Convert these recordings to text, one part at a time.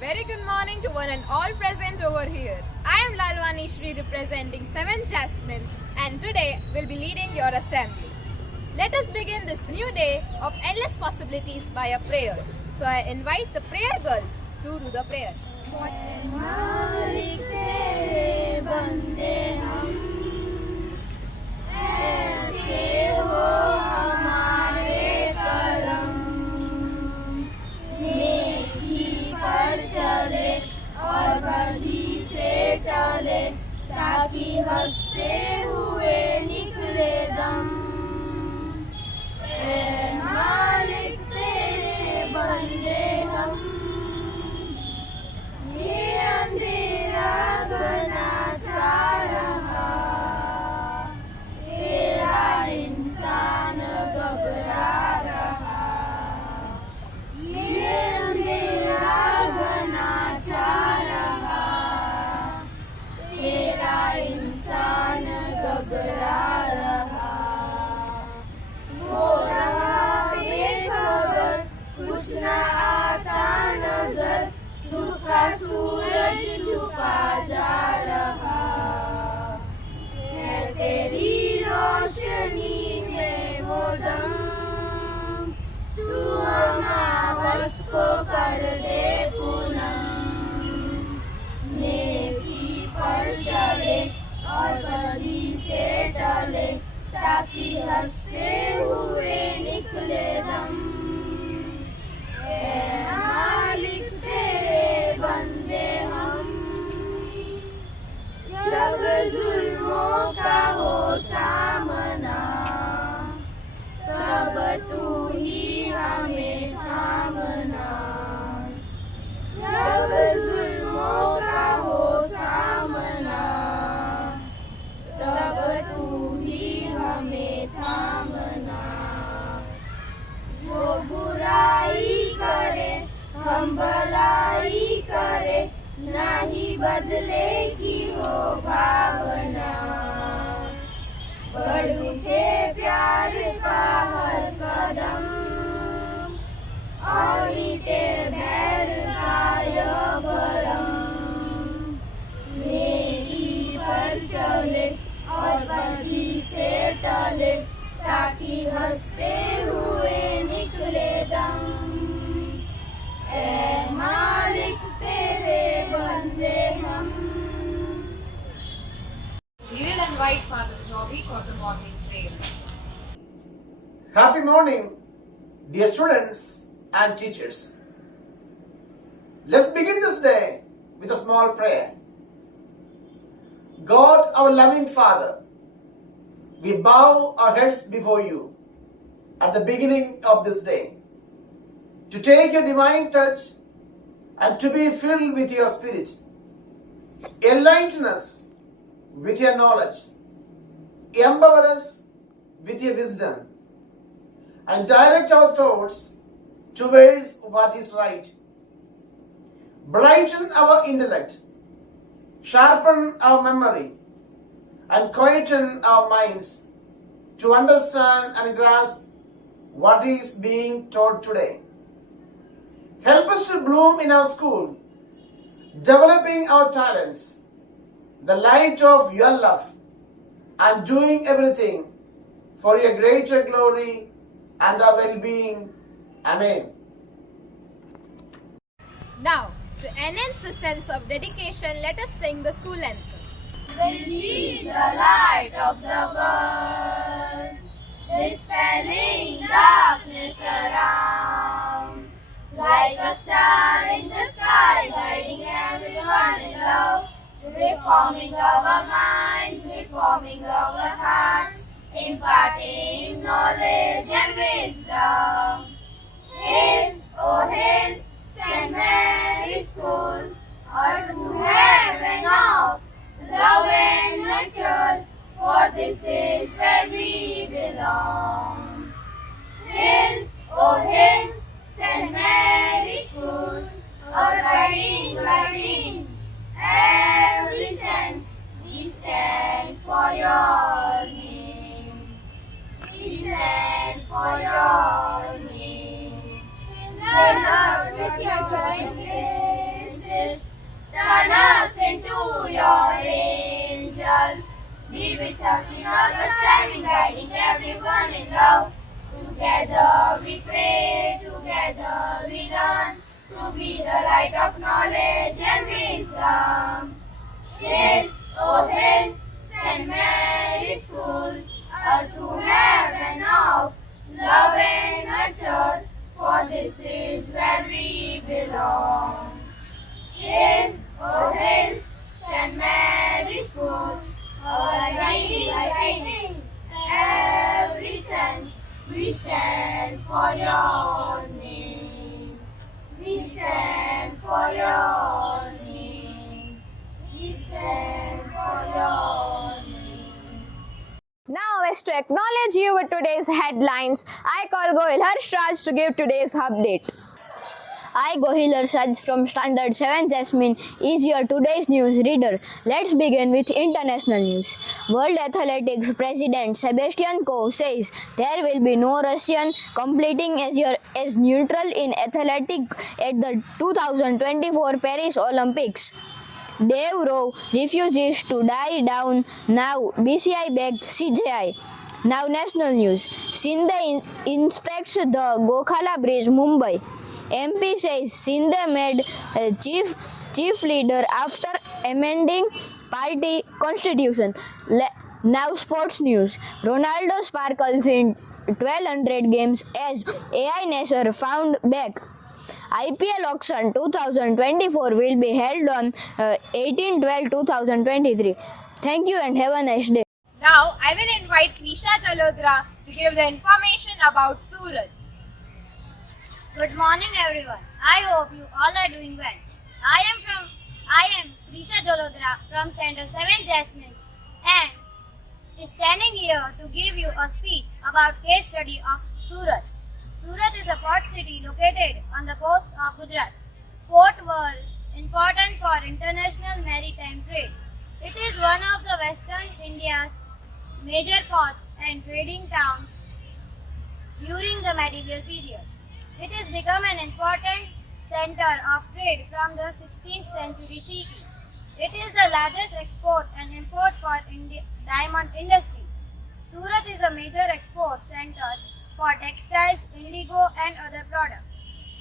very good morning to one and all present over here. I am Lalwani Shri representing 7th Jasmine and today will be leading your assembly. Let us begin this new day of endless possibilities by a prayer. So I invite the prayer girls to do the prayer. ताकि हंसते हुए निकले दम ऐ मालिक तेरे बंदे हम ये अंधेरा घना छा रहा तेरा इंसान घबरा रहा ये अंधेरा घना छा रहा तेरा इंसान घबरा रहा हो रहा बेखबर कुछ न आता नजर छुपा सूरज छुपा जा रहा है तेरी रोशनी में वो दम तू अमावस को कर दे पूनम पर चले और कभी से टले ताकि हंसते हुए निकले दम ऐ मालिक तेरे बंदे हम जब जुल्मों का हो सामना तब तू ही हमें थामना जब जुल्मों का हो सामना तब तू ही हमें थामना वो बुराई करे हम भलाई करे नहीं बदलेगी हो भावना बढ़ उठे प्यार का हर कदम और मीठे बैर का यह भरम मेरी पर चले और बदी से टले ताकि हंसते हुए निकले दम ऐ मालिक तेरे बंदे हम. We will invite Father Joby for the morning prayer. Happy morning, dear students and teachers. Let's begin this day with a small prayer. God, our loving Father, we bow our heads before you at the beginning of this day to take your divine touch and to be filled with your Spirit. Enlighten us with your knowledge, empower us with your wisdom, and direct our thoughts towards what is right. Brighten our intellect, sharpen our memory, and quieten our minds to understand and grasp what is being taught today. Help us to bloom in our school, developing our talents, the light of your love, and doing everything for your greater glory and our well-being. Amen. Now, to enhance the sense of dedication, let us sing the school anthem. Will be the light of the world, dispelling darkness around. Like a star in the sky, guiding everyone in love, reforming our minds, reforming our hearts, imparting knowledge and wisdom. Hail, oh hail, St. Mary's School, or to heaven of love and nature, for this is where we belong. Hail, oh hail, St. Mary's School, or guiding every sense. We stand for your name. We stand for your name. Fill us with your joy and grace. turn us into your angels. Be with us in understanding, guiding everyone in love. Together we pray, together we learn to be the light of knowledge and wisdom. Hail, oh hail, St. Mary's School, a true heaven of love and nurture, for this is where we belong. Hail, oh hail, St. Mary's School, our guiding every sense. We stand for your name. We stand for your name. We stand for your name. Now, as to acknowledge you with today's headlines, I call Gohil Harshraj to give today's updates. I, Gohil Harshraj from Standard 7 Jasmine, is your today's news reader. Let's begin with international news. World Athletics President Sebastian Coe says there will be no Russian competing as neutral in athletics at the 2024 Paris Olympics. Dave Rowe refuses to die down now. BCI backed CJI. Now national news. Shinde inspects the Gokhala Bridge, Mumbai. MP says Shinde made chief leader after amending party constitution. Now sports news. Ronaldo sparkles in 1200 games as AI Nasser found back. IPL auction 2024 will be held on 18/12/2023. Thank you and have a nice day. Now, I will invite Krisha Jalodra to give the information about Surat. Good morning, everyone. I hope you all are doing well. I am Krisha Jalodra from Standard 7 Jasmine and is standing here to give you a speech about case study of Surat. Surat is a port city located on the coast of Gujarat. Port were important for international maritime trade. It is one of the Western India's major ports and trading towns during the medieval period. It has become an important center of trade from the 16th century CE. It is the largest export and import for diamond industries. Surat is a major export center for textiles, indigo and other products.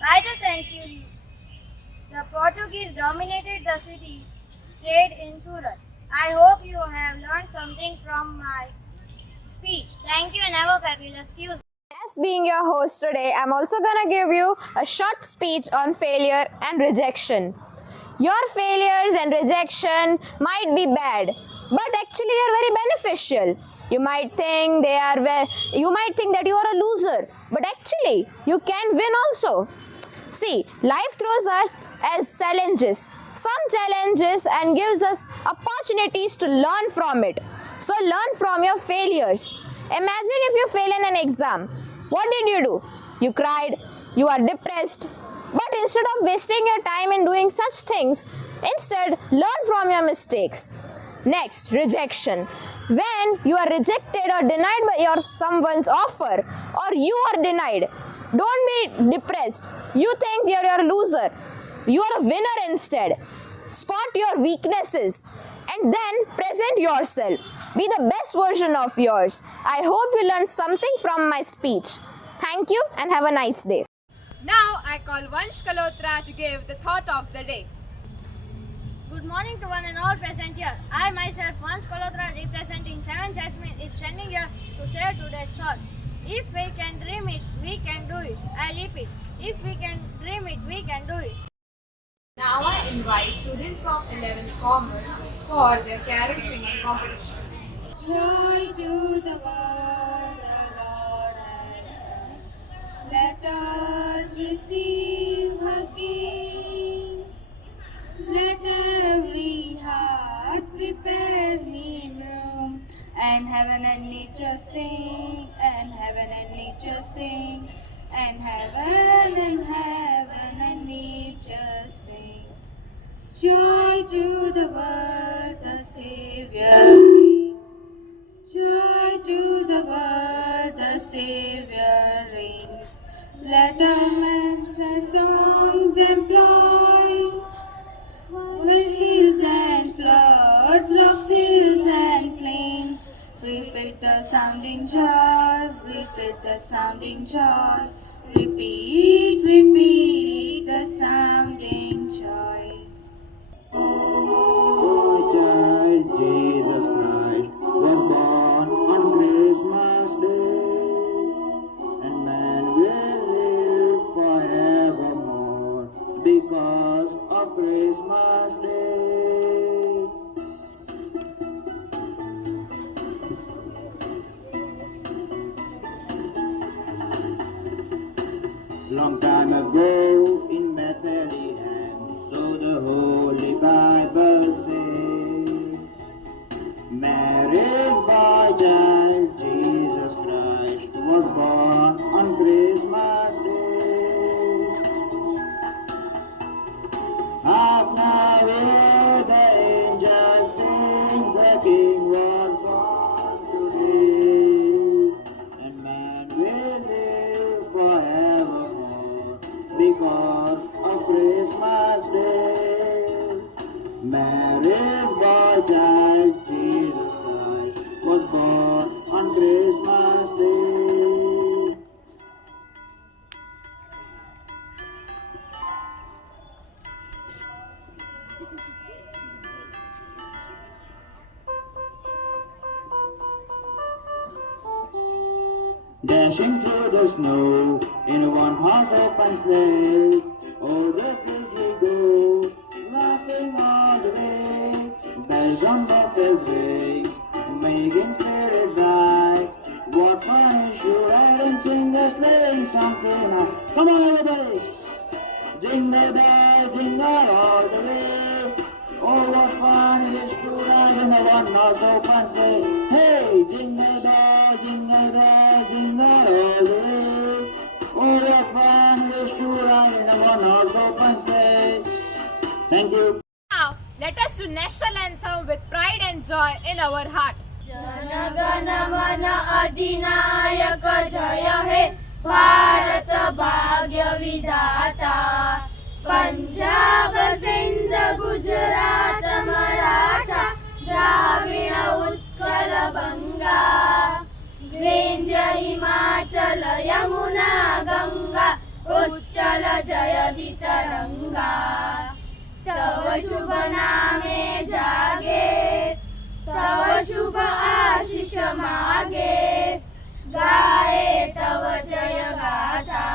By the centuries, the Portuguese dominated the city trade in Surat. I hope you have learned something from my speech. Thank you and have a fabulous Tuesday. As being your host today, I'm also gonna give you a short speech on failure and rejection. Your failures and rejection might be bad, but actually they are very beneficial. You might think that you are a loser, but actually you can win also. See, life throws us as challenges. Some challenges and gives us opportunities to learn from it. So learn from your failures. Imagine if you fail in an exam. What did you do? You cried, you are depressed. But instead of wasting your time in doing such things, instead learn from your mistakes. Next, rejection. When you are rejected or denied by someone's offer, or you are denied, don't be depressed. You think you're a loser. You are a winner instead. Spot your weaknesses and then present yourself. Be the best version of yours. I hope you learned something from my speech. Thank you and have a nice day. Now I call Vansh Kalotra to give the thought of the day. Good morning to one and all present here. I myself, Vansh Kalotra, representing 7 Jasmine, is standing here to share today's thought. If we can dream it, we can do it. I repeat, if we can dream it, we can do it. Now I invite students of 11th Commerce for their carol singing competition. Joy to the world, the Lord has done. Let us receive her King. Let every heart prepare him room. And heaven and nature sing, and heaven and nature sing, and heaven and nature sing. Joy to the world, the Savior reigns. Joy to the world, the Savior reigns. Let the men their songs employ. With Repeat the sounding chord. Repeat the sounding chord. Repeat, repeat the sounding chord. Oh, child Jesus Christ was born on Christmas Day, and man will live forevermore because of Christmas Day. Long time ago in Bethlehem, so the Holy Bible says, Mary's boy child, Jesus Christ, was born on Christmas Day. Half now will the angels sing, the King was born today, and man will live forevermore because of Christmas Day. Mary's boy child, Jesus Christ, was born on Christmas Day. Dashing through the snow in a one-horse open sleigh, oh, the fields we go, laughing all the way. Bells on bobtails ring, making spirits bright. What fun is to ride and sing a sleighing song tonight. Come on, everybody! Jingle bells, jingle all the way. Oh, what fun it is to ride in a one-horse open sleigh. Hey, jingle bells, jingle all the way. Oh, what fun it is to ride in a one-horse open sleigh. Thank you. Now, let us do national anthem with pride and joy in our heart. जनगण मन अधिनायक जय हे भारत भाग्य विधाता पंजाब सिंध गुजरात मराठा द्राविड उत्कल बंगा विंध्य हिमाचल यमुना गंगा उच्चल जयति तरंगा तव शुभ नामे जागे तव शुभ आशीष मागे गाए तव जय गाथा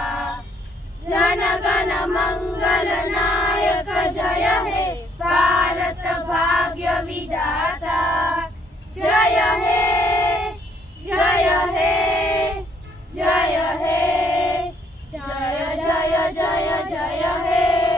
जन गण मंगल नायक जय हे भारत